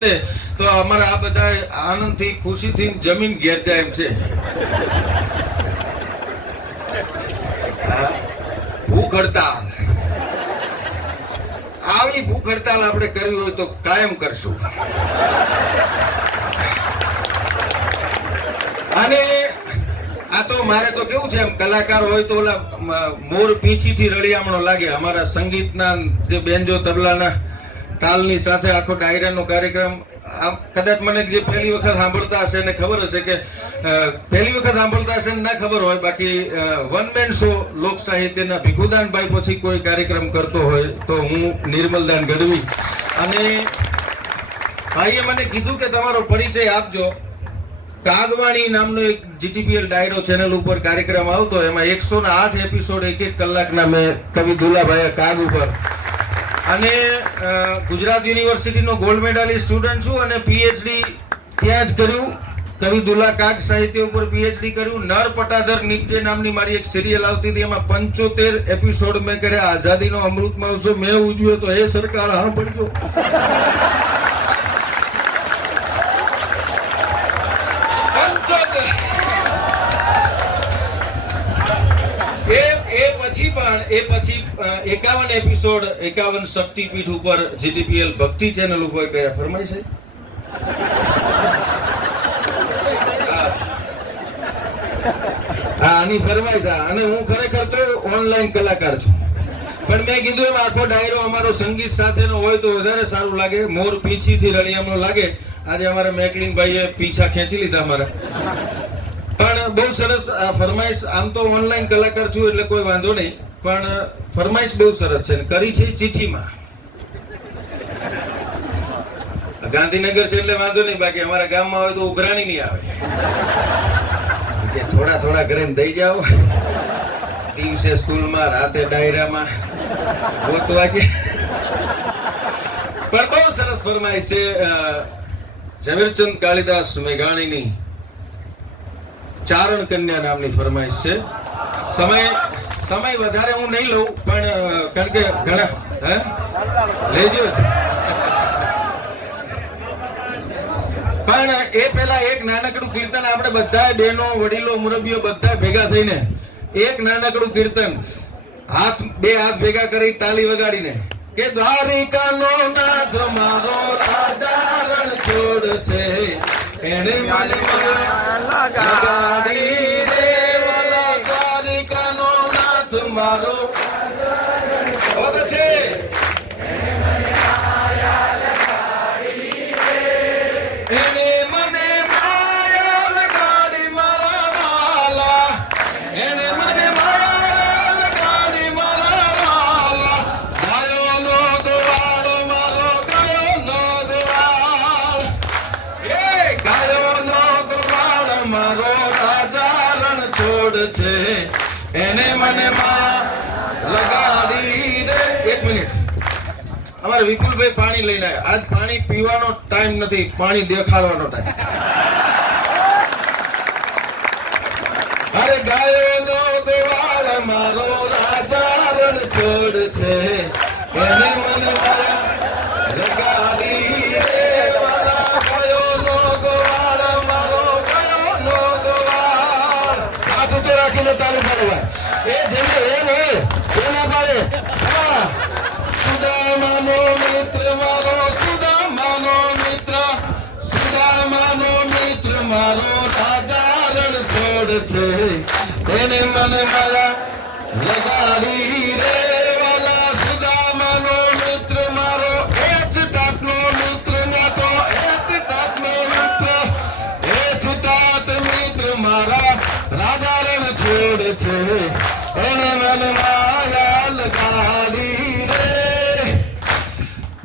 તો અમારા આ બધા આનંદથી ખુશીથી જમીન ઘેર જાય એમ છે. ભૂખ હડતાલ, આવી ભૂખ હડતાલ આપણે કરવી હોય તો કાયમ કરશું. અને આ તો મારે તો કેવું છે, એમ કલાકાર હોય તો ઓલા મોર પીંછીથી રળિયામણો લાગે. અમારા સંગીતના જે બેન્જો તબલાના તાલની સાથે આખો ડાયરાનો કાર્યક્રમ, કદાચ મને જે પહેલી વખત સાંભળતા હશે ને ખબર હશે કે પહેલી વખત સાંભળતા હશે ને ના ખબર હોય, બાકી વન મેન શો લોક સાહિત્યના ભીખુદાનભાઈ પછી કોઈ કાર્યક્રમ કરતો હોય તો હું નિર્મલદાન ગઢવી. અને ભાઈએ મને કીધું કે તમારો પરિચય આપજો. કાગવાણી નામનો એક જીટીપીએલ ડાયરો ચેનલ ઉપર કાર્યક્રમ આવતો, એમાં 108 એપિસોડ એક કલાકના મેં કવિ દુલાભાઈ કાગ ઉપર. અને ગુજરાત યુનિવર્સિટીનો ગોલ્ડ મેડાલિસ્ટ સ્ટુડન્ટ છું અને પીએચડી ત્યાં જ કર્યું. કવિ દુલા કાગ સાહિત્ય ઉપર પીએચડી કર્યું. નર પટાધર નીપજે નામની મારી એક સિરિયલ આવતી હતી, એમાં 75 એપિસોડ મેં કર્યા. આઝાદીનો અમૃત મહોત્સવ મેં ઉજવ્યો તો એ સરકાર સાંભળજો. એ પછી 51 એપિસોડ 51 શક્તિપીઠ ઉપર જીટીપીએલ ભક્તિ ચેનલ ઉપર કર્યા. ફરમાય છે આની ફરમાય છે. અને હું ખરેખર તો ઓનલાઈન કલાકાર છું, પણ મેં કીધું એમ આખો ડાયરો અમારો સંગીત સાથેનો હોય તો વધારે સારું લાગે. મોર પીંછીથી રળિયામણો લાગે. આજે અમારા મેકલિન ભાઈએ પીંછા ખેંચી લીધા અમારા. પણ બહુ સરસ આ ફરમાઈશ. આમ તો ઓનલાઈન કલાકાર છું એટલે કોઈ વાંધો નહીં, પણ ફરમાઈશ બહુ સરસ છે. કરી છે ચિઠ્ઠીમાં. ગાંધીનગર છે એટલે વાંધો નહીં, બાકી અમારા ગામમાં આવે તો ઉઘરાણી નહીં આવે કે થોડા થોડા કરીને દઈ જાઓ. દિવસે સ્કૂલમાં, રાતે ડાયરામાં ગોતવા કે. પણ બહુ સરસ ફરમાઈશ છે. ઝવેરચંદ કાલિદાસ મેઘાણીની ચારણ કન્યા નામની ફરમાઈશ છે. સમય વધારે હું નહીં લઉં, પણ કારણ કે ઘણા લેજો. પણ એ પહેલા એક નાનકડું કીર્તન આપણે બધા બહેનો, વડીલો, મુરબ્બીઓ બધા ભેગા થઈને એક નાનકડું કીર્તન, બે હાથ ભેગા કરી તાલી વગાડીને કે દ્વારિકાનો નાથ મારો રાજા રણ છોડ છે, એને મને લગાડી રે વાલા. દ્વારિકાનો નાથ મારો છે, એને મને માયા લગાડી મારા વાલા, એને મને માયા લગાડી મારા વાલા. ગાયો નો ગવાળ મારો, ગાયો નો ગવાળ, એ ગાયો નો ગવાળ મારો રાજા રણ છોડ છે, એને મને માયા લગાડી રે. એક મિનિટ, અમારે વિપુલભાઈ પાણી લઈને આવ્યા. આજ પાણી પીવાનો ટાઈમ નથી, પાણી દેખાડવાનો ટાઈમ. અરે ગાયોનો ગવાળ મારો રાજા રણ છોડ છે, એને મને માયા લગાડી રે વાલા. ગાયોનો ગવાળ મારો, ગાયોનો ગવાળ. હાથ ઊંચો રાખીને તાળી પાડવા. એ જેને એમ હોય એના પાડે. સુદામાનો મિત્ર મારો, સુદામાનો મિત્ર, સુદામાનો મિત્ર મારો રાજા રણ છોડ છે, તેને મને માયા લગાડી રે વાલા. સુદામાનો મિત્ર મારો, એ જ ટાટનો મિત્ર ના તો, એ જ ટાટનો મિત્ર, એ જ ટાટ મિત્ર મારા રાજા રણ છોડ છે, એને મને માયા લગાડી રે.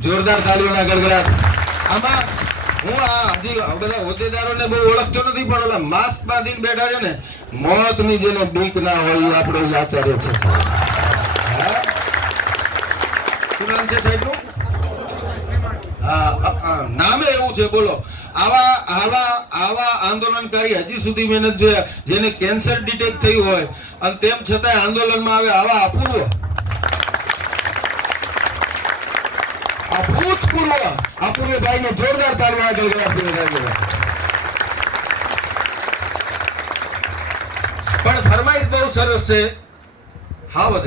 જોરદાર તાળીઓના ગડગડાટ. આમાં હું હજી બધા હોદ્દેદારોને બહુ ઓળખતો નથી, પણ ઓલા માસ્ક બાંધીને બેઠા છે ને, મોતની જેને બીક ના હોય એ આપણો આચાર્ય છે. શું નામ છે સાહેબનું? નામે એવું છે, બોલો. આવા આંદોલનકારી હજી સુધી મેં નથી જોયા, જેને કેન્સર ડિટેક્ટ થયું હોય અને તેમ છતાં આંદોલનમાં આવે. આવા અપૂર્વ અપૂર્વ ભાઈને જોરદાર તાળીઓ આગળ પણ ફરમાઈશ બહુ સરસ છે. હાવજ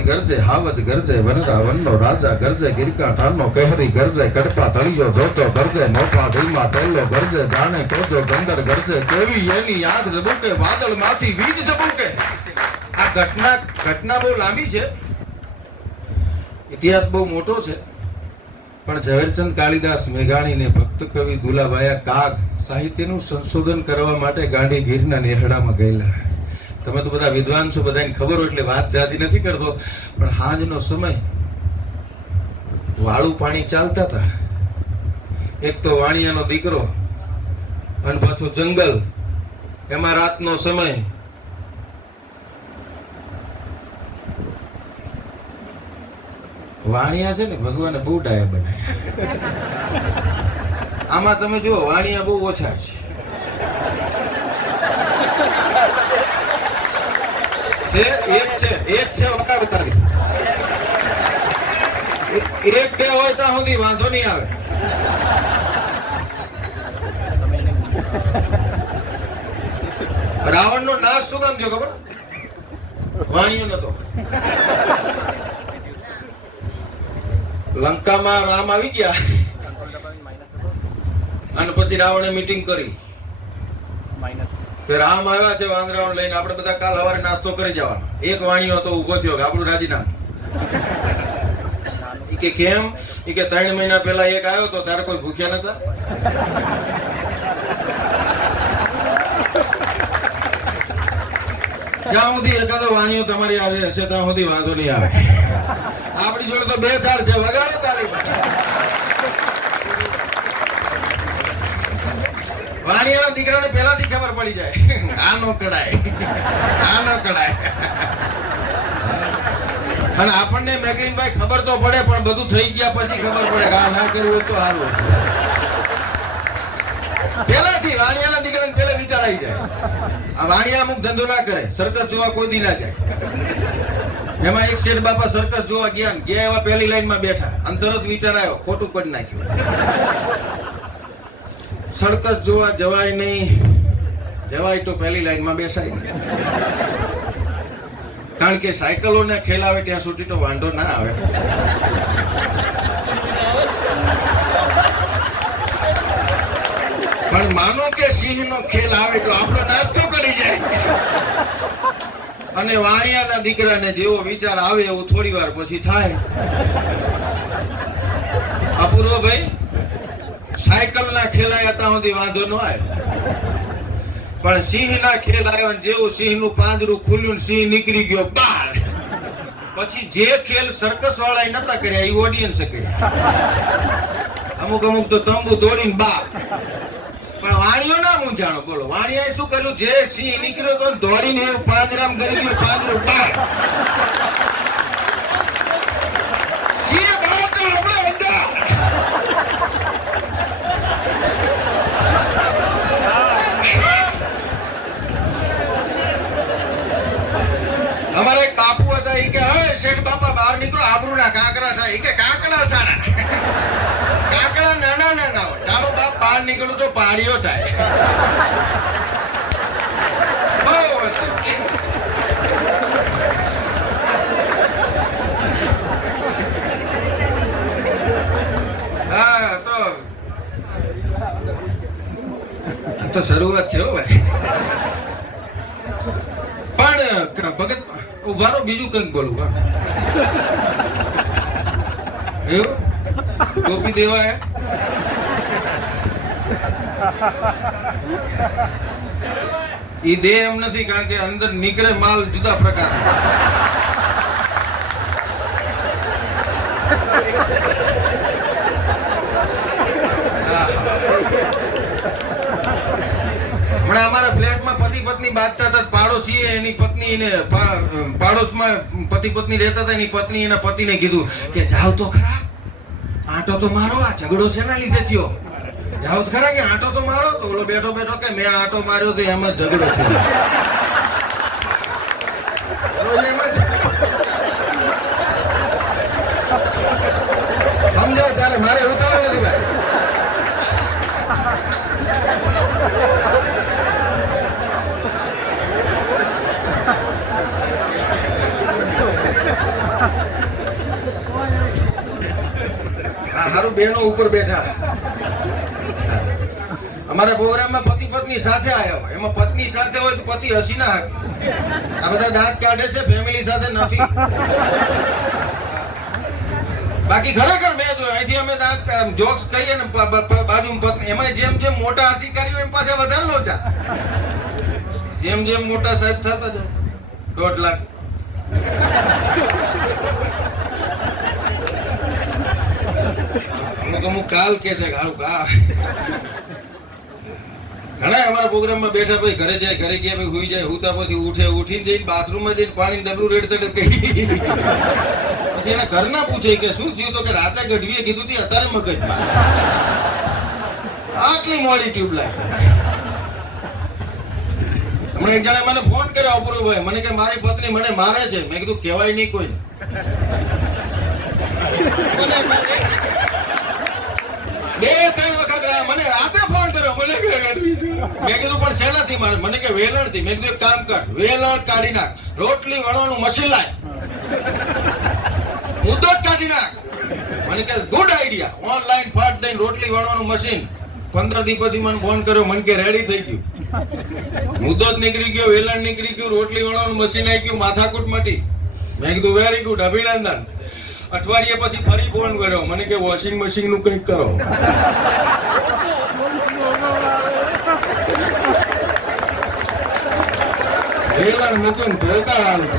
ગરજે વનરા વનનો રાજા ગરજે ગિરકા ઠારનો કહેરી ગરજે કડપા તળિયો જોતો ગરજે મોપા ઢીલમાં તેલો ગરજે જાણે કોચો ગંદર ગરજે કેવી એની યાદ જબુકે વાદળ માંથી વીજ જબુકે. આ ઘટના બહુ લાંબી છે, ઇતિહાસ બહુ મોટો છે, પણ ઝવેરચંદ કાલિદાસ મેઘાણીને ભક્ત કવિ દુલાભાયા કાગ સાહિત્યનું સંશોધન કરવા માટે ગાંડી ગીરના નેહડામાં ગયેલા. તમે તો બધા વિદ્વાન છો, બધાને ખબર હોય એટલે વાત જાજી નથી કરતો, પણ હાંજનો સમય વાળું પાણી ચાલતા હતા. એક તો વાણિયાનો દીકરો અને પાછું જંગલ, એમાં રાતનો સમય. વાણિયા છે ને ભગવાને બહુ ડાયા બનાવ્યા. આમાં તમે જુઓ વાણિયા બહુ ઓછા છે. એક છે વકાળ તારી, એક બે હોય ત્યાં સુધી વાંધો નહીં આવે. રાવણ નો નાશ શું કામ થયો ખબર? વાણિયો નતો. લંકામાં રામ આવી ગયા અને પછી રાવણે મીટિંગ કરી કે રામ આવ્યા છે વાંદરાઓને લઈને, આપણે બધા કાલ સવારે નાસ્તો કરી જવાનો. એક વાણિયો તો ઉભો થયો કે આપણું રાજીનામું. કે કેમ? કે 3 મહિના પહેલા એક આવ્યો તો ત્યારે કોઈ ભૂખ્યા નતા. જ્યાં સુધી એકાદો વાણિયો તમારી આવે હશે ત્યાં સુધી વાંધો નહીં આવે. આપણી જોડે તો 2-4 છે, વગાડો તાળી. વાણિયાના દીકરાને પહેલાથી ખબર પડી જાય, આનો કડાય. અને આપણને મેકલીનભાઈ ખબર તો પડે, પણ બધું થઈ ગયા પછી ખબર પડે કે આ ના કરવું હોય તો સારું. પહેલાથી વાણિયાના દીકરાને પહેલા વિચાર આવી જાય. આ વાણિયા અમુક ધંધો ના કરે, સર્કસ જોવા કોઈ દી ના જાય. એમાં એક શેઠ બાપા સર્કસ જોવા ગયા એવા પહેલી લાઈનમાં બેઠા અને તરત વિચાર આવ્યો, ખોટું કરી નાખ્યું. સર્કસ જોવા જવાય નહીં, જવાય તો પહેલી લાઈનમાં બેસાય નહીં. કારણ કે સાયકલોને ખેલાવે ત્યાં સુધી તો વાંધો ના આવે. પણ માનો કે સિંહનો ખેલ આવે તો આપણો નાસ્તો કરી જાય. અને વાણિયાના દીકરાને જેવો વિચાર આવે એવું થોડી વાર પછી થાય. અપૂર્વ ભાઈ, સાયકલ ના ખેલાય હતા સુધી વાંધો ન આવ્યો, પણ સિંહ ના ખેલ આવ્યો જેવું સિંહ નું પાંજરું ખુલ્યું, સિંહ નીકળી ગયો બહાર. પછી જે ખેલ સર્કસ વાળા નતા કર્યા એ ઓડિયન્સે કર્યા. અમુક તો તંબુ તોડીને બહાર. પણ વાણિયો ના મૂંઝાણો. બોલો, વાણિયાએ શું કર્યું? જે સિંહ નીકળ્યો તો દોડીને પાંજરામ કરી ગયો, પાંજરું બહાર. સિંહ બહાર તો આપણે અંદર. અમારા એક બાપુ હતા, એ કે હવે શેઠ બાપા બહાર નીકળો, આબરૂ ના કાંકરા થાય. કે કાંકડા સારા, કાંકડા નાના નાના હોય. તારો બાપ બહાર નીકળું તો પાડીઓ થાય. હા, તો શરૂઆત છે હો ભાઈ. પણ ભગત ઉભારો, બીજું કંઈક બોલું. એવું ગોપી દેવા ઈ દે એમ નથી, કારણ કે અંદર નીકળે માલ જુદા પ્રકાર. હમણાં અમારા ફ્લેટમાં પતિ પત્ની બાંધતા હતા. પાડોશી એની પત્ની ને પાડોશમાં પતિ પત્ની રહેતા હતા. એની પત્ની એના પતિને કીધું કે જાવ તો ખરા, આંટો તો મારો. આ ઝઘડો શેના લીધે થયો? જાવ તો ખરા કે આંટો તો મારો. તો ઓલો બેઠો બેઠો કે મેં આંટો માર્યો તો એમાં ઝઘડો થયો. સમજાવ ત્યારે મારે ઉતાવળ નથી ભાઈ. બહેનો ઉપર બેઠા. અમારા પ્રોગ્રામમાં પતિ પત્ની સાથે આવ્યા હોય, એમાં પત્ની સાથે હોય તો પતિ હસી ના હાકે. આ બધા દાંત કાઢે છે, ફેમિલી સાથે નથી. બાકી ખરેખર મેં જો અહીંથી અમે દાંત જોક્સ કહીએ ને બાજુ પત્ની, એમાં જેમ જેમ મોટા અધિકારીઓ એમ પાસે વધારે લોચા. જેમ જેમ મોટા સાહેબ થતા જાય 1.5 લાખ. અમુક કાલ કે છે ઘણા અમારા પ્રોગ્રામમાં બેઠા, ભાઈ ઘરે જાય, ઘરે ગયા ભાઈ હુઈ જાય, હુતા પછી ઉઠે, ઉઠીને જઈને બાથરૂમમાં જઈને પાણી ડબલું રેડતા કહી. પછી એના ઘરના પૂછે કે શું થયું, તો કે રાતે ગઢવીએ કીધું હતી અત્યારે મગજમાં. આટલી મોડી ટ્યુબલાઇટ. હમણાં એક જણા મને ફોન કર્યો અપૂર્વભાઈ, મને કે મારી પત્ની મને મારે છે. મેં કીધું કહેવાય નહીં કોઈને. બે ત્રણ વખત રહ્યા, મને રાતે ફોન કર્યો, મને કે મેં કીધું પણ શેનાથી મારે, મને કે વેલણથી. મેં કીધું એક કામ કર, વેલણ કાઢી નાખ, રોટલી વણવાનું મશીન લાય, મુદ્દો જ કાઢી નાખ. મને કે ગુડ આઈડિયા, ઓનલાઈન ફાટ દઈને રોટલી વણવાનું મશીન. 15 દી પછી મને ફોન કર્યો, મને કે રેડી થઈ ગયું, મુદ્દો જ નીકળી ગયો, વેલણ નીકળી ગયું, રોટલી વણવાનું મશીન આવી ગયું, માથાકૂટ મટી. મેં કીધું વેરી ગુડ, અભિનંદન. અઠવાડિયા પછી ફરી ફોન કર્યો, મને કે વોશિંગ મશીન નું કંઈક કરો. વેલણ મૂકીને ધોકાવાનું છે.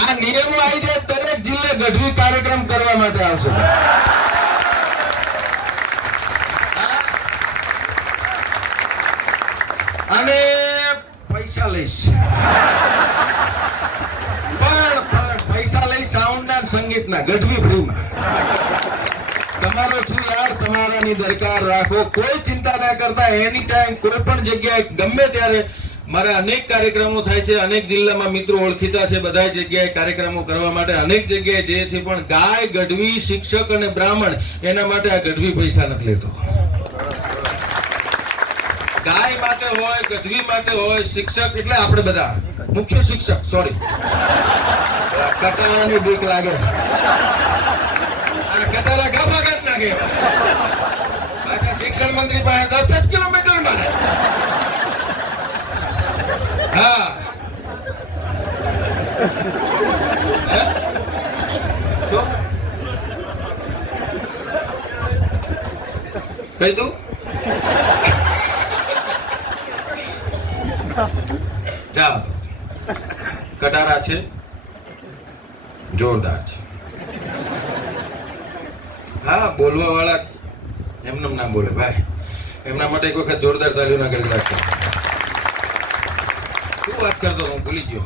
આ નિયમો આવી જાય, દરેક જિલ્લે ગઢવી કાર્યક્રમ કરવા માટે આવશે. અને પૈસા લઈશ, પણ પૈસા લઈ સાઉન્ડ ના સંગીતના ગઢવી ફ્રીમાં. તમારો છું યાર, તમારાની દરકાર રાખો, કોઈ ચિંતા ના કરતા. એની ટાઈમ કોઈ પણ જગ્યાએ ગમે ત્યારે મારા અનેક કાર્યક્રમો થાય છે, અનેક જિલ્લામાં મિત્રો ઓળખીતા છે, બધા જગ્યાએ કાર્યક્રમો કરવા માટે અનેક જગ્યાએ જે છે. પણ ગાય, ગઢવી, શિક્ષક અને બ્રાહ્મણ, એના માટે આ ગઢવી પૈસા નથી લેતો. ગાય માટે હોય, ગઢવી માટે હોય, શિક્ષક એટલે આપણે બધા મુખ્ય શિક્ષક. સોરી, કટારાની બીક લાગે, આ કટારા ગાભાગાત લાગે. પાછા શિક્ષણ મંત્રી પાસે 10 જ કિલોમીટર માં. હા, કઈ તું જાઓ. કટારા છે, જોરદાર છે. હા, બોલવા વાળા એમને ના બોલે ભાઈ, એમના માટે એક વખત જોરદાર તાલીઓના ગણગડાટ કરો. શું વાત કરતો હું ભૂલી ગયો.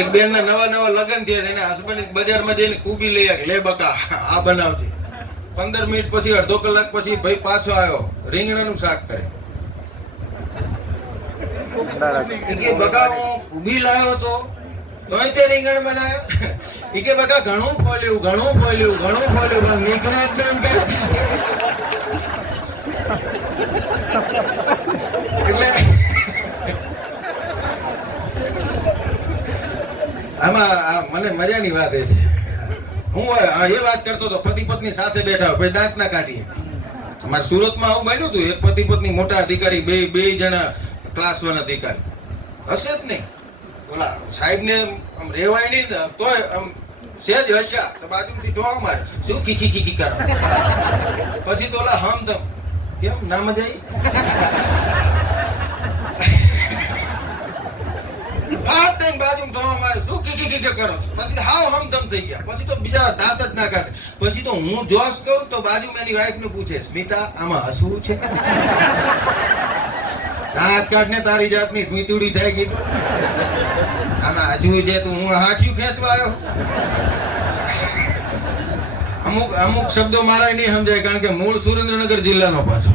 એક બેન ના નવા લગ્ન થયા, એના હસબન્ડ બજારમાં જઈને કુબી લઈ આવ્યા, લે બકા આ બનાવજે. 15 મિનિટ પછી, અડધો કલાક પછી ભાઈ પાછો આવ્યો, રીંગણાનું શાક કરે. બકા હું કુબી લાવ્યો તો તે રીંગણ બનાવ્યો. એ કે બકા ઘણું ફોલ્યું, પણ નીકળે એટલે આમાં મને મજાની વાત એ છે. હું એ વાત કરતો હતો, પતિ પત્ની સાથે બેઠા હોય, દાંત ના કાઢીએ. અમારે સુરતમાં આવું બન્યું હતું, એક પતિ પત્ની મોટા અધિકારી, બે જણા ક્લાસ 1 અધિકારી હશે જ નહીં. ઓલા સાહેબ ને આમ રેવાય નહીં, તોય આમ સેજ હસ્યા તો બાજુથી જોવા મારે, શું કીકી કરો. પછી તો ઓલા હમધમ, કેમ ના મજા આવી, બાજુ જોવા મારે, શું કીકી કરો. પછી હાવ હમધમ થઈ ગયા. પછી તો બીજા દાંત જ ના કાઢે. પછી તો હું જોશ કહું તો બાજુ મેની વાઈફ ને પૂછે, સ્મિતા આમાં હસવું છે? દાંત કાઢને તારી જાતની સ્મિતુડી થઈ ગઈ. આમાં હજુ છે તું, હું હાથિયું ખેંચવા આવ્યો. અમુક શબ્દો મારા નહીં સમજાય, કારણ કે મૂળ સુરેન્દ્રનગર જિલ્લાનો પાછો.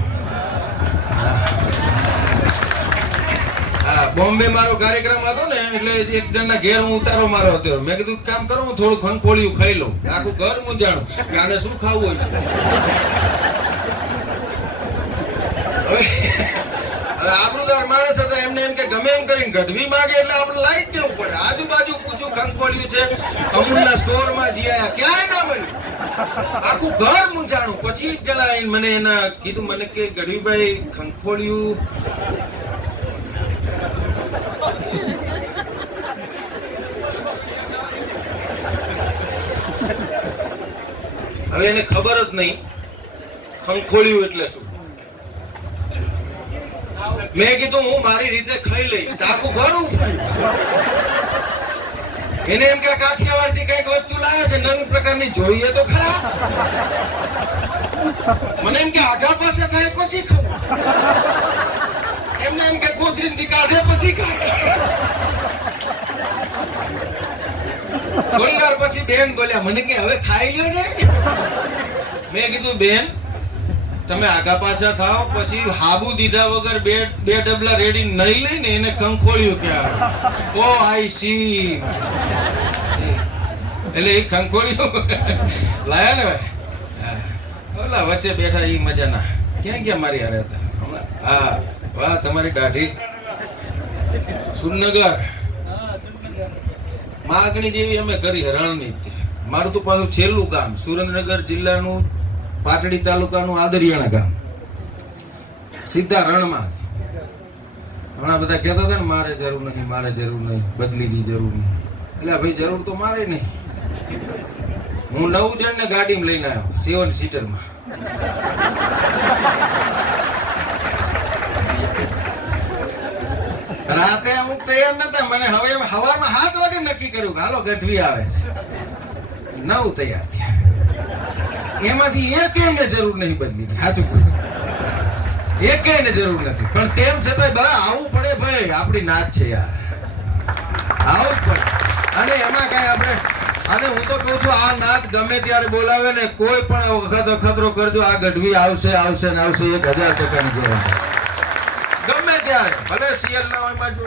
હા, બોમ્બે મારો કાર્યક્રમ હતો ને, એટલે એક જણના ઘેર હું ઉતારો મારો હતો. મેં કીધું કામ કરો, હું થોડું ખંખોળિયું ખાઈ લઉં. આખું ઘર મૂંઝાણું કે આને શું ખાવું હોય છે. હવે અને આબરૂદાર માણસ હતા એમને એમ કે ગમે એમ કરીને ગઢવી માંગે એટલે આપણે લાઈ જ દેવું પડે. આજુબાજુ પૂછ્યું ખંખોળ્યું છે, અમૂલના સ્ટોરમાં જીયા ક્યાંય ના મળ્યું, આખું ઘર મૂંઝાણું. પછી જ જણા આવીને મને એના કીધું, મને કે ગઢવીભાઈ ખંખોળ્યું હવે એને ખબર જ નહીં ખંખોળ્યું એટલે શું. મેં કીધું હું મારી રીતે ખાઈ લઈશ, આખું ઘર ઉફાયું. એને એમ કે કાઠિયાવાડ થી કઈક વસ્તુ લાવે છે નવી પ્રકારની, જોઈએ તો ખરા. મને એમ કે આઘા પાસે થાય પછી ખાવું, એમને એમ કે કોથળી થી કાઢે પછી ખાય. થોડી વાર પછી બેન બોલ્યા મને કે હવે ખાઈ લ્યો ને. મેં કીધું બેન તમે આગા પાછા ખાઓ, પછી હાબુ દીધા વગર બે ડબલા રેડી નહીં લઈને એને ખંખોળ્યું ક્યાં. ઓ આઈ સી એટલે એ ખંખોળ્યું લાયા ને ભાઈ. ઓલા વચ્ચે બેઠા એ મજાના ક્યાં ગયા મારી હારે હતા હમણાં. હા વાહ તમારી દાઢી સુરનગર માગણી જેવી અમે કરી રણનીતિ. મારું તો પાછું છેલ્લું ગામ સુરેન્દ્રનગર જિલ્લાનું પાટડી તાલુકાનું આદરિયાણા ગામ, સીધા રણમાં. ઘણા બધા કહેતા હતા ને મારે જરૂર નહીં, મારે જરૂર નહીં, બદલીની જરૂર નહીં. એટલે ભાઈ જરૂર તો મારે નહીં. હું 9 જણને ગાડીમાં લઈને આવ્યો 7 સીટરમાં. રાતે અમુક તૈયાર નતા, મને હવે સવારમાં 7 વાગે નક્કી કર્યું કે હાલો ગઢવી આવે. 9 તૈયાર થયા, એમાંથી એકેયને જરૂર નહીં બદલીની. સાચું એકેયને જરૂર નથી, પણ તેમ છતાંય બા આવવું પડે ભાઈ, આપણી નાત છે યાર, આવવું જ પડે. અને એમાં કઈ આપણે અને હું તો કહું છું આ નાત ગમે ત્યારે બોલાવે ને કોઈ પણ વખત અખતરો કરજો, આ ગઢવી આવશે આવશે ને આવશે. 1000% ગેરંટી ગમે ત્યારે, ભલે સીએલ ના હોય માજો.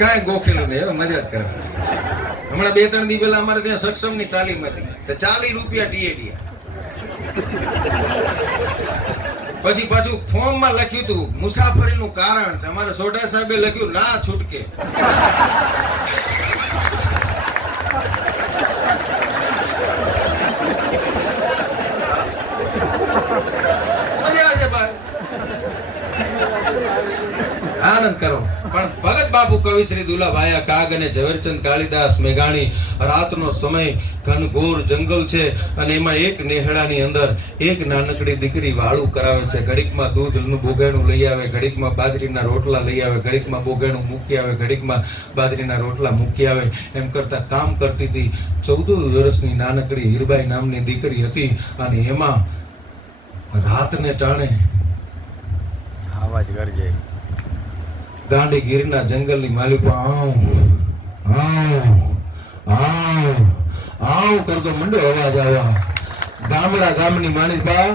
કઈ ગોખેલું નહીં, મજા જ કરવા. હમણાં 2-3 દી પહેલા અમારે ત્યાં સક્ષમ ની તાલીમ હતી, તો 40 રૂપિયા ટીએડીયા. પછી પાછું ફોર્મ માં લખ્યું હતું મુસાફરીનું કારણ, તમારે સોઢા સાહેબે લખ્યું ના છૂટકે. મજા આવે છે ભાઈ, આનંદ કરો. પણ ભગત બાપુ કવિ શ્રી દુલાભાયા કાગ અને ઝવેરચંદ કાલિદાસ મેઘાણી રાતનો સમય ઘનઘોર જંગલ છે અને એમાં એક નેહડાની અંદર એક નાનકડી દીકરી વાળું કરાવે છે. ઘડીકમાં દૂધનું બોગાણું લઈ આવે, ઘડીકમાં બાજરીના રોટલા લઈ આવે, ઘડીકમાં બોગાણું મૂકી આવે, ઘડીકમાં બાજરીના રોટલા મૂકી આવે. એમ કરતા કામ કરતી હતી. 14 વર્ષની નાનકડી હીરબાઈ નામની દીકરી હતી અને એમાં રાતને ટાણે આવાજ કરજે ગાંડી ગીરના જંગલની માલિકા આવ કરતો મંડો અવાજ આવ્યા. ગામડા ગામની માલિકા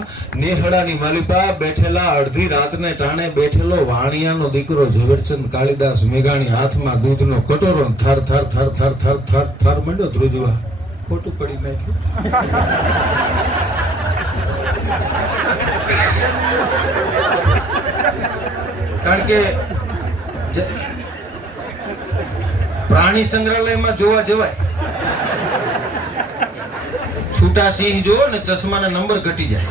નેહડાની માલિકા બેઠેલા અડધી રાતને ટાણે બેઠેલો વાણિયાનો દીકરો ઝવેરચંદ કાલિદાસ મેઘાણી હાથમાં દૂધનો કટોરો થર થર થર થર થર થર થર મંડો ધ્રુજવા. ખોટું કરી નાખ્યું. કારણ કે પ્રાણી સંગ્રહાલયમાં જોવા જવાય, છૂટા સિંહ જો ને ચશ્માના નંબર ઘટી જાય.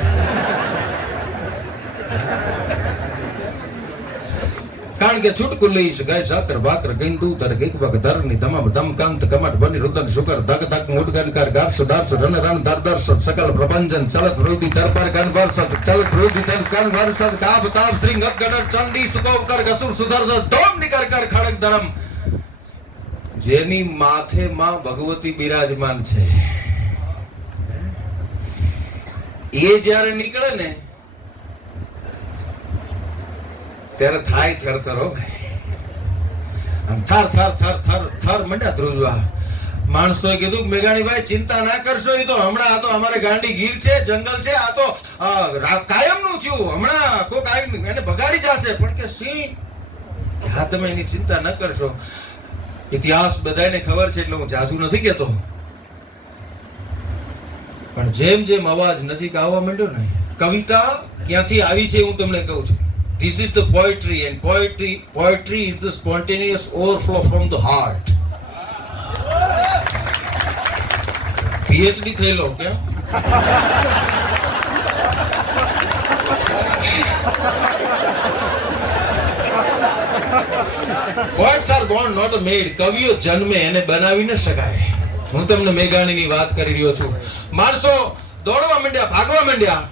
કારણ કે છૂટકું લઈ શકાય સાકર ભાકર કઈ દૂ તર કઈક વખ ધર ની તમામ ધમકાંત કમટ બની રુદન શુકર ધક ધક મોટગનકાર ગાર્ષ દાર્ષ રન રન દર દર્શ સકલ પ્રપંચન ચલત વૃદ્ધિ તરપર કન વર્ષત ચલત વૃદ્ધિ તર કન વર્ષત કાબ તાપ શ્રી ગત ગડર ચંડી સુકવ કર ગસુર સુધર ધોમ નિકર કર ખડક ધરમ. જેની માથે માં ભગવતી બિરાજમાન છે એ જ્યારે નીકળે ને ત્યારે થાય થરથરો ભાઈ. આમ થર થર થર થર થર મંડ્યા ધ્રુજવા. માણસોએ કીધું મેઘાણીભાઈ ચિંતા ના કરશો, એ તો હમણાં આ તો અમારે ગાંડી ગીર છે, જંગલ છે, આ તો કાયમનું થયું, હમણાં કોક આવીને એને બગાડી જશે. પણ કે સિંહ હા તમે એની ચિંતા ન કરશો. ઇતિહાસ બધાને ખબર છે એટલે હું જાજુ નથી કહેતો, પણ જેમ જેમ અવાજ નજીક આવવા માંડ્યો ને, કવિતા ક્યાંથી આવી છે હું તમને કહું છું. This is the poetry, and poetry is the spontaneous overflow from the heart. PhD થયેલો કેમ? Poets are born, not made. કવિઓ જન્મે, એને બનાવી ન શકાય. હું તમને મેઘાણીની વાત કરી રહ્યો છું. માણસો દોડવા માંડ્યા, ભાગવા માંડ્યા.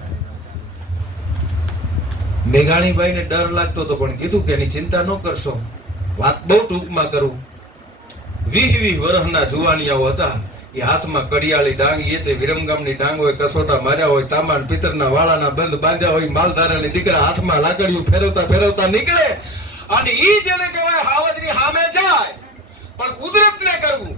મેઘાણીભાઈને ડર લાગતો હતો, પણ કીધું કે એની ચિંતા ન કરશો. વાત બહુ ટૂંકમાં કરું. 20 વર્ષના જુવાનિયાઓ હતા. એ હાથમાં કડિયાળી ડાંગ, એ તે વિરમગામની ડાંગ હોય, કસોટા માર્યા હોય, તામાન પિતરના વાળાના બંધ બાંધ્યા હોય, માલધારાની દીકરા હાથમાં લાકડીયું ફેરવતા ફેરવતા નીકળે, અને ઈ જેને કહેવાય હાવજની સામે જાય. પણ કુદરતને કરવું,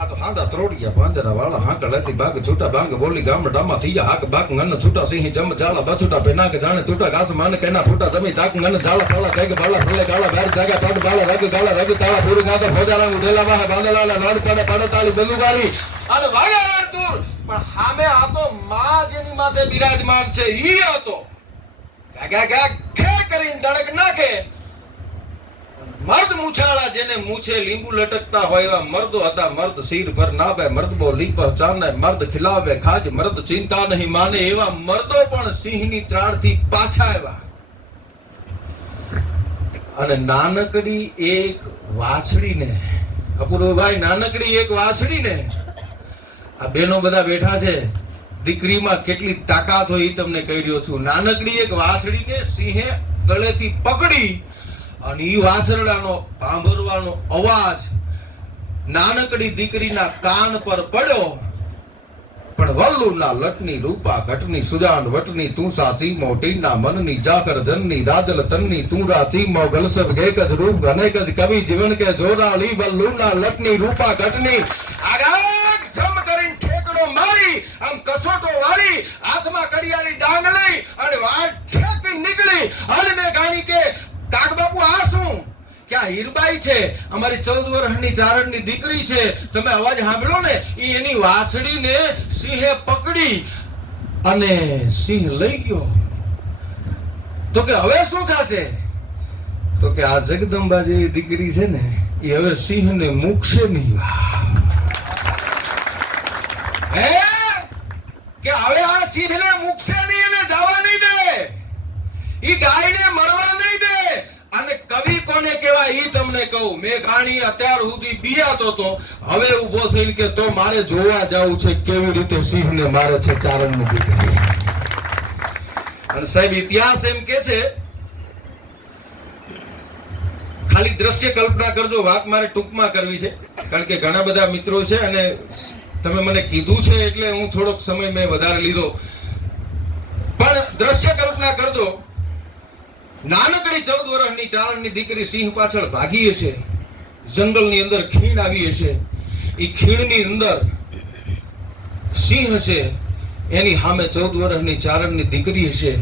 આ તો હાંડા ત્રોડિયા પાંજરા વાળા હાંકળ હતી બાગ છૂટા બાંગ બોલી ગામ ડામા થઈ હાક બાક ngન છૂટા સિંહ જમ જાળા બછૂટા પેનાક જાણે તૂટા ઘાસ માન કેના ફૂટા જમી તાક ngન જાળા ફાળા કઈક બાળા ફલે ગાળા બાર જાગા પાડ બાળા રગ ગાળા રગ તાળા પૂરી ગાતા ભોજારા ઉડેલા વાહ બાંદલાલા નાડ પડે પડે તાળી બંદુગારી અને વાગ્યા દૂર. પણ સામે આ તો માં જેની માથે બિરાજમાન છે ઈ હતો ગા ગા ખે કરીને ડણક નાખે. મર્દ મૂછાળા, જેને મૂછે લીંબુ લટકતા હોય એવા મર્દો હતા. મર્દ સિર પર નાવે, મર્દ બોલી પહચાને, મર્દ ખિલાવે ખાજ, મર્દ ચિંતા નહીં માને, એવા મર્દો પણ સિંહની ત્રાળથી પાછા આવ્યા. અને નાનકડી એક વાછડીને, અપૂર્વભાઈ, નાનકડી એક વાછડીને, આ બેનો બધા બેઠા છે, દીકરીમાં કેટલી તાકાત હોય એ તમને કહી રહ્યો છું. નાનકડી એક વાછડીને સિંહે ગળેથી પકડી, અને ઈ વાછરડાનો ભાંભરવાનો અવાજ નાનકડી દીકરીના કાન પર પડ્યો. પણ વલ્લુના લટની રૂપા ઘટની સુજાન વટની તું સાચી મોટીના મનની જાકર જનની રાજલ તનની તું રાચી મો ગલસબ એક જ રૂપ અનેક જ કવિ જીવન કે જોરાળી વલ્લુના લટની રૂપા ઘટની આગાગ જમ કરીને ઠેકડો મારી આમ કસોટો વાળી હાથમાં કડિયાળી ડાંગ લઈ અને વાટ ઠેક નીકળી. અને મેં ગાણી કે કાક બાપુ આ શું? કે આ હીરબાઈ છે, અમારી 14 વર્ષની ચારણની દીકરી છે, તમે અવાજ સાંભળ્યો ને? એની વાછડીને સિંહે પકડી અને સિંહ લઈ ગયો. તો કે હવે શું થશે? તો કે આ જગદંબા જેવી દીકરી છે ને, એ હવે સિંહને મૂકશે નહીં. હે કે હવે આ સિંહને મૂકશે નહીં, એને જવા નહીં દે, ઈ ગાયને મરવા નહીં દે. અને કવિ કોને કહેવાય ઈ તમને કહું. મેઘાણી અત્યાર સુધી બિયાતો તો, હવે ઊભો થઈને કે તો મારે જોવા જવું છે કેવી રીતે સિંહને મારે છે ચારણની દીકરી. અને સાહેબ ઇતિહાસ એમ કે છે, ખાલી દ્રશ્ય કલ્પના કરજો. વાત મારે ટૂંકમાં કરવી છે, કારણ કે ઘણા બધા મિત્રો છે અને તમે મને કીધું છે એટલે હું થોડોક સમય મેં વધારે લીધો. પણ દ્રશ્ય કલ્પના કરજો. નાનકડી 14 વર્ષની ચારણની દીકરી સિંહ પાછળ ભાગી હશે, જંગલની અંદર ખીણ આવી હશે, એ ખીણની અંદર સિંહ હશે, એની સામે 14 વર્ષની ચારણની દીકરી હશે,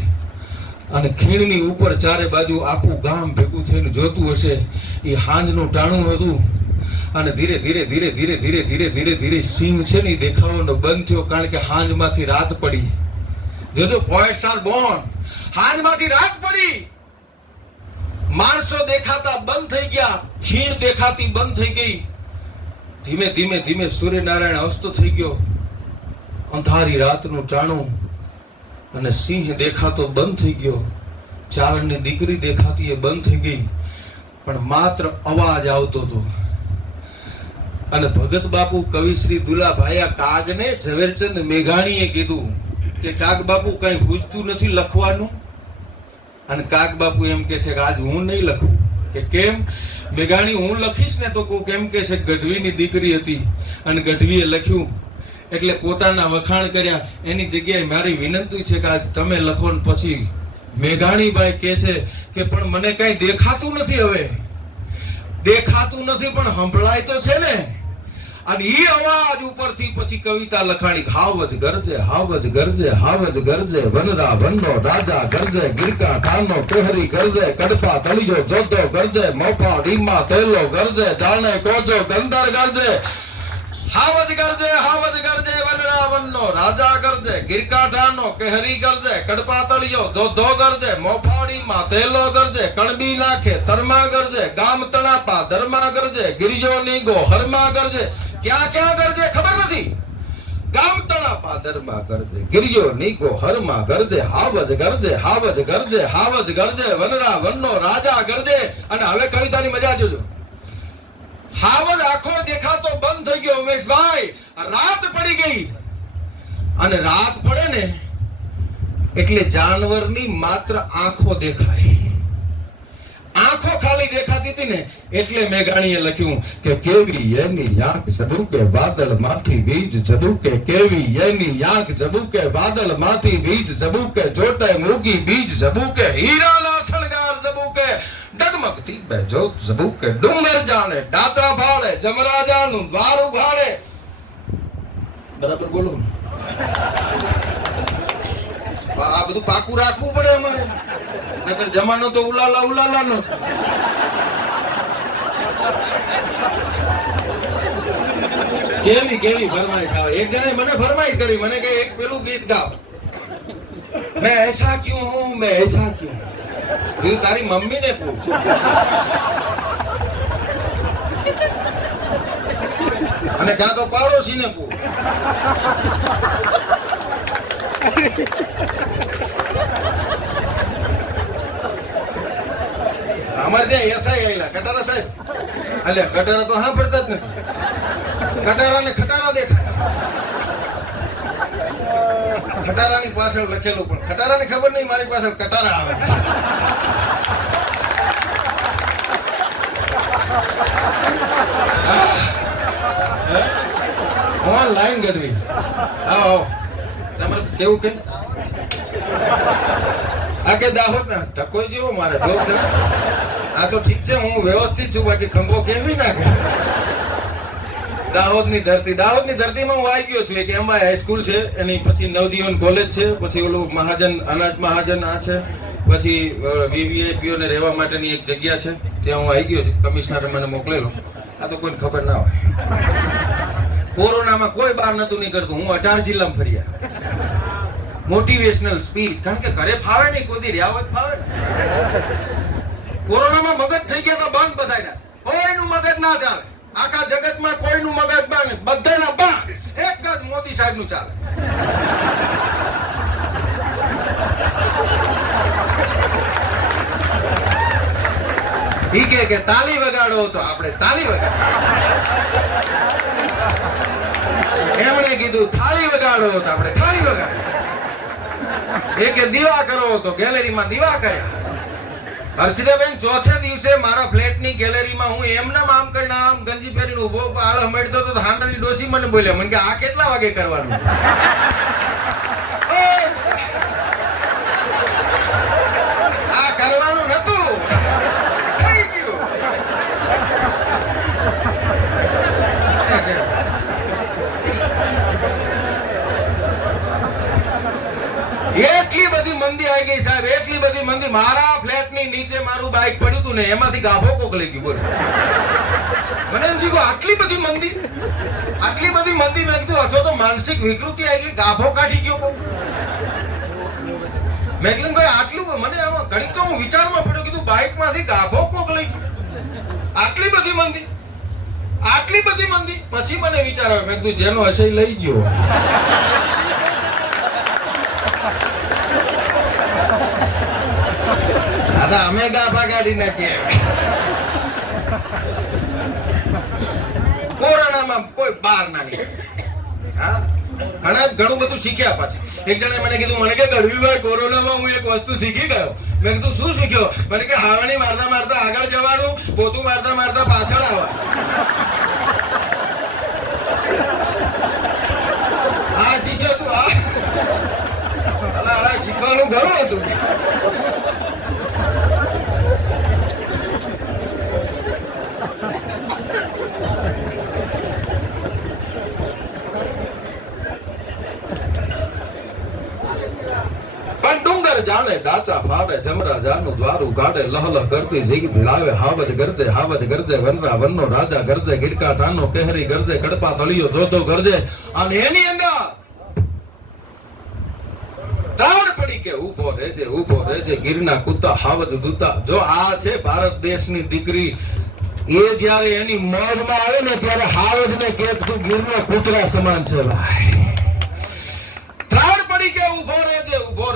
અને ખીણની ઉપર ચારે બાજુ આખું ગામ ભેગું થઈને જોતું હશે. એ હાંજનું ટાણું હતું, અને ધીરે ધીરે ધીરે ધીરે ધીરે ધીરે ધીરે ધીરે સિંહ છે ને દેખાવાનો બંધ થયો, કારણ કે હાંજમાંથી રાત પડી. જોજો, પોઈટ્સ આર બોર્ન. હાંજમાંથી રાત પડી, માણસો દેખાતા બંધ થઈ ગયા, ખીણ દેખાતી બંધ થઈ ગઈ. ધીમે ધીમે ધીમે સૂર્યનારાયણ અસ્ત થઈ ગયો, અંધારી રાતનું ટાણું, અને સિંહ દેખાતો બંધ થઈ ગયો, ચારણની દીકરી દેખાતી એ બંધ થઈ ગઈ. પણ માત્ર અવાજ આવતો હતો. અને ભગત બાપુ કવિ શ્રી દુલાભાઈ કાગને ઝવેરચંદ મેઘાણીએ કીધું કે કાગ બાપુ કઈ પૂછતું નથી લખવાનું. અને કાગ બાપુ એમ કે છે કે આજ હું નહીં લખું. કે કેમ? મેઘાણી હું લખીશ ને તો કોક એમ કે છે ગઢવીની દીકરી હતી અને ગઢવીએ લખ્યું એટલે પોતાના વખાણ કર્યા. એની જગ્યાએ મારી વિનંતી છે કે આજ તમે લખો. ને પછી મેઘાણીભાઈ કે છે કે પણ મને કઈ દેખાતું નથી. હવે દેખાતું નથી પણ સંભળાય તો છે ને. અને ઈ અવાજ ઉપરથી પછી કવિતા લખાણી. હાવજ ગરજે હાવજ ગરજે હાવજ ગરજે વનરા વનનો રાજા ગરજે ગિરકા ઠાનો કેહરી ગરજે કડપા તળિયો જોધો ગરજે મોફા ડીમા તેલો ગરજે જાણે કોજો ગંધર ગરજે. હાવજ ગરજે વનરા વનનો રાજા ગરજે ગિરકાઠાનો કેહરી ગરજે કડપા તળિયો જોધો ગરજે મોફાડીમાં તેલો ગરજે કણબી નાખે તરમા ગરજે ગામ તણાપા ધર્મા ગરજે ગિરિયો નીગો હરમા ગરજે. ક્યાં ક્યાં ગરજે ખબર નથી. ગામ તણાપા ધર્મા ગરજે ગિરિયો નીગો હરમા ગરજે હાવજ ગરજે હાવજ ગરજે હાવજ ગરજે વનરા વનનો રાજા ગરજે. અને હવે કવિતાની મજા જોજો. હાવજ આખો દેખાતો બંધ થઈ ગયો ઉમેશભાઈ. રાત પડી ગઈ અને રાત પડે ને એટલે જાનવરની માત્ર આંખો દેખાય. આંખો ખાલી દેખાતી હતી ને એટલે મેઘાણીએ લખ્યું કે કેવી એની આંખ ઝબુકે વાદળ માંથી વીજ ઝબુકે કેવી એની આંખ ઝબુકે વાદળ માંથી વીજ ઝબુકે જોટે મૂગી બીજ ઝબુકે હીરાના શણગાર ઝબુકે ડગમગતી બેજો ઝબુકે ડુંગર જાણે ડાચા ભાડે જમરાજાનું દ્વાર ઉઘાડે. બરાબર બોલો. આ બધું પાકું રાખવું પડે અમારે, નકર જમાનો તો ઉલાલા નો. કેવી ફરમાઈશ આવે. એક જણે મને ફરમાઈશ કરી, મને કે એક પેલું ગીત ગાવ. मैं ऐसा क्यों हूं मैं ऐसा क्यों. તારી મમ્મી ને પૂછ. અને કાં તો પાડોશી ને પૂછ. અમારે ત્યાં એસઆઈ આયેલા કટારા સાહેબ. અલ્યા કટારા તો હા પડતા જ નથી. કટારા ને ખટારા દેખાય. ખટારાની પાછળ લખેલું પણ ખટારાને ખબર નહીં મારી પાછળ કટારા આવે. ઓનલાઈન ગઢવી. આવો તમારે કેવું કે આ કે દાહોદ ના ધક્કો જેવો મારે જોબ કરે. આ તો ઠીક છે હું વ્યવસ્થિત છું, બાકી ખંભો કેવી નાખે. દાહોદની ધરતીમાં હું આવી ગયો છું. એક એમાં હાઈસ્કૂલ છે, એની પછી નવજીવન કોલેજ છે, પછી ઓલું મહાજન અનાજ મહાજન આ છે, પછી વીવીઆઈપીઓ ને રહેવા માટેની એક જગ્યા છે, ત્યાં હું આવી ગયો છું. કમિશનરે મને મોકલેલો. આ તો કોઈને ખબર ના હોય. કોરોનામાં કોઈ બહાર નતું નીકળતું. હું 18 જિલ્લામાં ફર્યા. મોટિવેશનલ સ્પીચ, કારણ કે ઘરે ફાવે નહીં, કોઈ રહ્યા હોય ફાવે. કોરોનામાં મગજ થઈ ગયા તો બંધ બધાયના છે. કોઈનું મગજ ના ચાલે. આખા જગતમાં કોઈનું મગજ બંધ, બધાના બંધ. એક જ મોદી સાહેબ નું ચાલે. ઈ કે તાલી વગાડો તો આપણે તાલી વગાડો. એમણે કીધું થાળી વગાડો તો આપણે થાળી વગાડો. એકે દીવા કરો તો ગેલેરીમાં દીવા કર્યા. હર્ષિદાબેન ચોથે દિવસે મારા ફ્લેટની ગેલેરીમાં હું એમના આમ કરીને આમ ગંજી પહેરીને ઉભો આળ હમેડતો તો હાંડની ડોસી મને બોલ્યા. મને કે આ કેટલા વાગે કરવાનું? આ કરવાનું નતું, થઈ ગયું. એટલી બધી મંદી આવી ગઈ સાહેબ, એટલી બધી મંદી. મારા ફ્લેટની નીચે મારું બાઇક પડ્યું હતું ને એમાંથી ગાભો કોક લઈ ગયું. બોલો, મને એમ થયું આટલી બધી મંદી. મેં કીધું અથવા તો માનસિક વિકૃતિ આવી ગઈ, ગાભો કાઢી ગયો કોક. મેં કીધું ભાઈ આટલું મને આમાં ઘણી તો હું વિચારમાં પડ્યો. કીધું બાઇક માંથી ગાભો કોક લઈ ગયું. આટલી બધી મંદી. પછી મને વિચાર આવ્યો, મેં કીધું જેનો હશે લઈ ગયો. દાદા અમે ગાભા કાઢી નાખીએ. કોરોનામાં કોઈ બહાર ના નીકળે. હા, ઘણું બધું શીખ્યા. પાછી એક જણે મને કીધું, મને કે ગઢવીભાઈ કોરોનામાં હું એક વસ્તુ શીખી ગયો. મેં કીધું શું શીખ્યો? મને કે હાવણી મારતા મારતા આગળ જવાનું, પોતું મારતા મારતા પાછળ આવવાનું. આ શીખ્યો તું? આ શીખવાનું ઘણું હતું. ડાચા ફાડે જમરા જાનું દ્વારું ગાડે લહલ કરતી જીગ લાવે હાવજ ગરજે વનરા વનનો રાજા ગરજે ગિરકા ઠાનો કેહરી ગરજે કડપા તળિયો જોતો ગરજે અને એની અંદર ત્રાણ પડી કે ઊભો રહેજે ગીરના કૂતા હાવજ દૂતા. જો આ છે ભારત દેશની દીકરી, એ જ્યારે એની મોજમાં આવે ને ત્યારે હાવજ ને કે તું ગીરના કૂતરા સમાન છે ભાઈ. ત્રાણ પડી કે ઊભો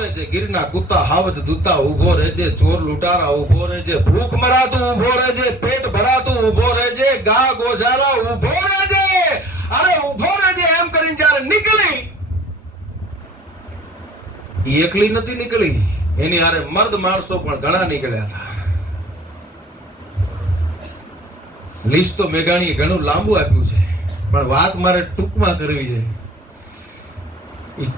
રહેજે ગીરના કૂતા હાવજ દૂતા. ઊભો રહેજે ચોર લૂંટારા, ઊભો રહેજે ભૂખ મરાતું, ઊભો રહેજે પેટ ભરાતું, ઊભો રહેજે ગા ગોજારા, ઊભો રહેજે અરે ઊભો રહેજે એમ કરીને જ્યારે નીકળી, એકલી નથી નીકળી, એની હારે મર્દ માણસો પણ ઘણા નીકળ્યા હતા. લિસ્ટ તો મેઘાણીએ ઘણું લાંબુ આપ્યું છે, પણ વાત મારે ટૂંકમાં કરવી છે.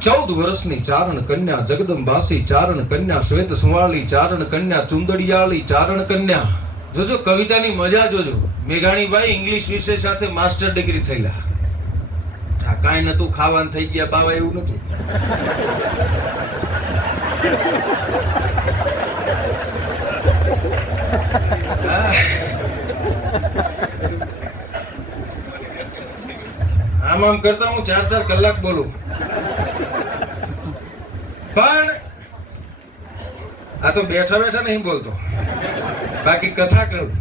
14 વર્ષની ચારણ કન્યા, જગદંબાસી ચારણ કન્યા, શ્વેત સુવાળી ચારણ કન્યા, ચુંદડિયાળી ચારણ કન્યા. જોજો કવિતાની મજા જોજો. મેઘાણીભાઈ ઇંગ્લિશ વિષય સાથે માસ્ટર ડિગ્રી થયેલા. આ કાંઈ નતું, ખાવાનું થઈ ગયા બાવા એવું નતું. આમ કરતા હું 4-4 કલાક બોલું, પણ આ તો બેઠા બેઠા નહીં બોલતો, બાકી કથા કરું.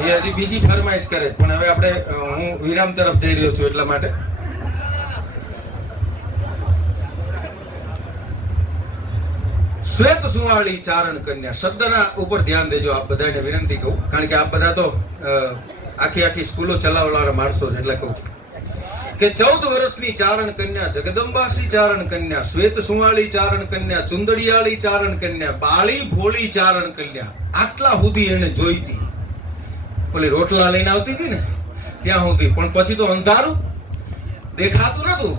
એ હજી બીજી ફરમાઈશ કરે, પણ હવે આપણે હું વિરામ તરફ જઈ રહ્યો છું એટલા માટે. શ્વેત સુવાળી ચારણ કન્યા શબ્દના ઉપર ધ્યાન દેજો આપ બધાને વિનંતી કહું, કારણ કે આપ બધા તો આખી સ્કૂલો ચલાવવાળા માણસો છે એટલે કહું છું કે 14 વર્ષની ચારણ કન્યા, જગદંબાસી ચારણ કન્યા, શ્વેત સુવાળી ચારણ કન્યા, ચુંદડિયાળી ચારણ કન્યા, બાળી ભોળી ચારણ કન્યા, આટલા સુધી એને જોઈતી. ઓલી રોટલા લઈને આવતી હતી ને ત્યાં સુધી, પણ પછી તો અંધારું દેખાતું નતું.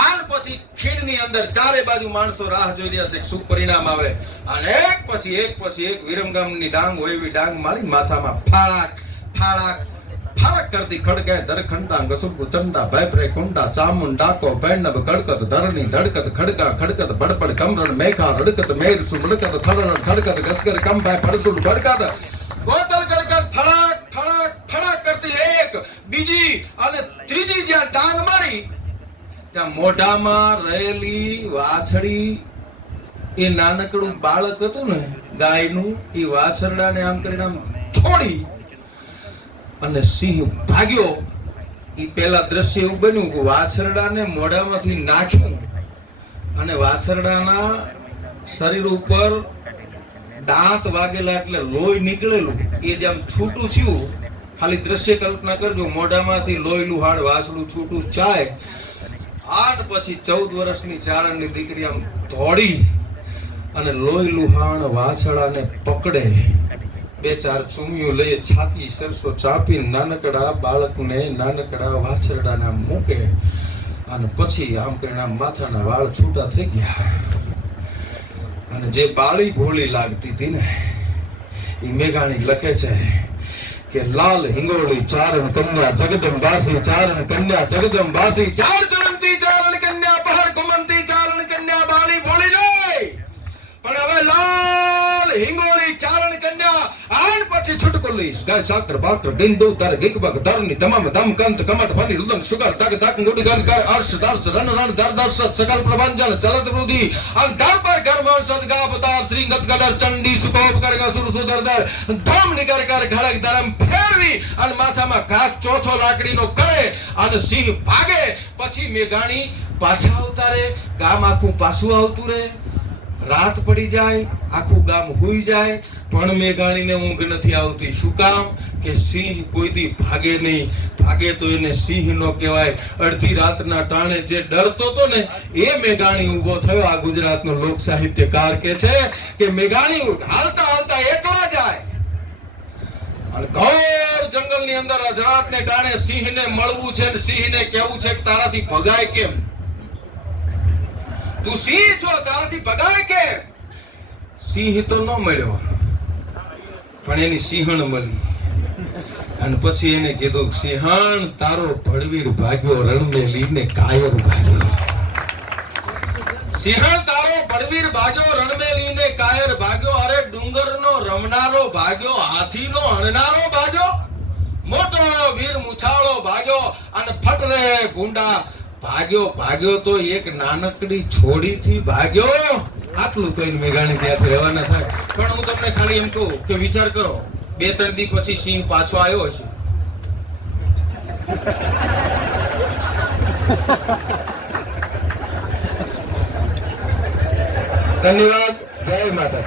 આન પછી ખીણની અંદર ચારે બાજુ માણસો રાહ જોઈ રહ્યા છે શું પરિણામ આવે. અને એક પછી એક વિરમગામની ડાંગ હોય એવી ડાંગ મારી માથામાં ફાળાક ફાળાક ફાળક કરતી ખડકે ધરખંડા ગસુકુ ચંડા ભયપ્રે કુંડા ચામુંડ ડાકો પૈણબ કડકત ધરણી ધડકત ખડકા ખડકત બડબડ કમરણ મેઘા રડકત મેર સુબડકત થડણ થડકત ગસગર કંભાય પડસુડ બડકત ગોતલ ગડકત ફળાક ફળાક ફળાક કરતી એક બીજી અને ત્રીજી જ્યાં ડાંગ મારી ત્યાં મોઢામાં રહેલી વાછડી, એ નાનકડું બાળક હતું ને ગાયનું, એ વાછરડાને આમ કરીને આમ છોડી અને સિંહ ભાગ્યો. એ પેલા દ્રશ્ય એવું બન્યું કે વાછરડાને મોઢામાંથી નાખ્યું અને વાછરડાના શરીર ઉપર દાંત વાગેલા એટલે લોહી નીકળેલું, એ જેમ છૂટું થયું. ખાલી દ્રશ્ય કલ્પના કરજો, મોઢામાંથી લોહી લુહાણ વાછડું છૂટું ચાય. આઠ પછી 14 વર્ષની ચારણની દીકરી આમ દોડી અને લોહી લુહાણ વાછડાને પકડે, 2-4 ચૂમિયું લઈ છાતી સરસો ચાપી નાનકડા બાળકને નાનકડા વાછરડાને મૂકે અને પછી આમ કરીને માથાના વાળ છૂટા થઈ ગયા. અને જે બાળી ભોળી લાગતી હતી ને એ મેઘાણી લખે છે કે લાલ હિંગોળી ચારણ કન્યા, જગદંબાસી ચારણ કન્યા, જગદંબાસી ચાર ચરણતી ચારણ કન્યા, પહાડ ઘુમંતી ચારણ કન્યા, બાળી ભોળી નહીં. પણ હવે લાલ હિંગોળી ચારણ કન્યા આન પછી છૂટકો લઈશ. ગાય સાકર બાકર બિંદુ તાર ગીકબગ ધરની તમામ ધમ કંત કમટ ભની રુદન સુગર તગ તક ગુડી ગન કર અર્શ દર્શ રન રણ દર દર્શ સકલ પ્રભંજન ચલત વૃદ્ધિ અંતર પર ગર્ભ સદગા પ્રતાપ શ્રી ગત કદર ચંડી સુકોપ કર ગસુર સુદર દર ધમ નિકર કર ઘડક ધરમ ફેરવી અને માથામાં ઘાસ ચોથો લાકડીનો કરે અને સિંહ ભાગે. પછી મેઘાણી પાછા અવતારે, ગામ આખું પાછું આવતું રહે, રાત પડી જાય, આખું ગામ હુઈ જાય, પણ મેઘાણીને ઊંઘ નથી આવતી. શું કામ? કે સિંહ કોઈ દી ભાગે નહીં. ભાગે તો એને સિંહ નો કહેવાય. અડધી રાતના ટાણે જે ડરતો હતો ને એ મેઘાણી ઊભો થયો. આ ગુજરાતનો લોક સાહિત્યકાર કે છે કે મેઘાણી હાલતા હાલતા એકલા જાય અને ઘોર જંગલની અંદર અજરાતને ટાણે સિંહને મળવું છે ને સિંહને કહેવું છે કે તારાથી ભગાય કેમ? તું સિંહ છો, તારાથી ભગાય કે? સિંહ તો ન મળ્યો, પણ એની સિંહણ મળી. અને પછી એને કીધું સિંહણ તારો ભડવીર ભાગ્યો રણમેલીને કાયર ભાગ્યો. સિંહણ તારો ભડવીર ભાગ્યો રણમેલીને કાયર ભાગ્યો. અરે ડુંગરનો રમનારો ભાગ્યો, હાથીનો હણનારો ભાગ્યો, મોટો વીર મુછાળો ભાગ્યો અને ફટરે ગુંડા ભાગ્યો. ભાગ્યો તો એક નાનકડી છોડીથી ભાગ્યો. આટલું કહીને મેઘાણી ત્યાંથી રવાના થાય. પણ હું તમને ખાલી એમ કહું કે વિચાર કરો, 2-3 દી પછી સિંહ પાછો આવ્યો હશે. ધન્યવાદ. જય માતા.